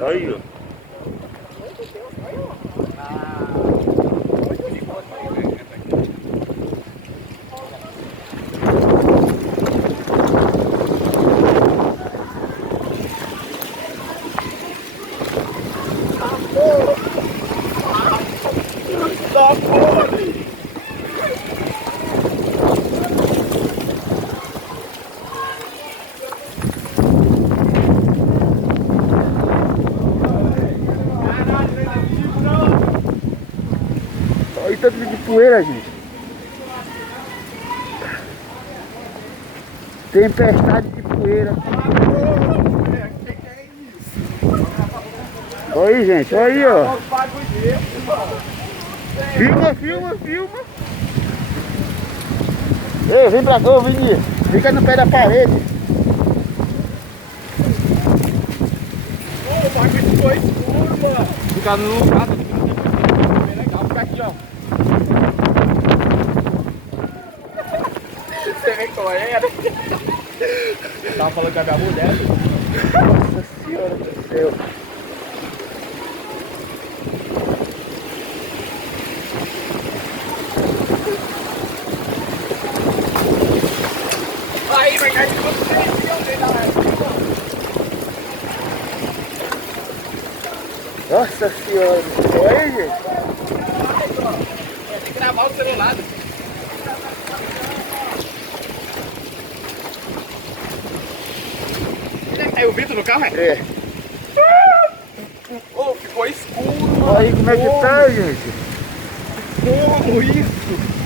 Aí, ó. Olha o tanto de poeira, gente. Tempestade de poeira. Olha aí, gente. Olha aí, ó. Filma, filma, filma. Ei, vem pra cá, ô Vinícius. Fica no pé da parede. O bagulho ficou escuro, mano. Fica no lugar, bem legal. Fica aqui, ó. Você vê qual é, né? Eu tava falando com a minha mulher. Nossa senhora do céu. Aí, vai cair de você, Nossa senhora. Olha aí, gente. tem que gravar o celular. Aí o Vitor no carro, É. Ô, ficou escuro, mano. Olha aí como é que tá, gente. Como isso?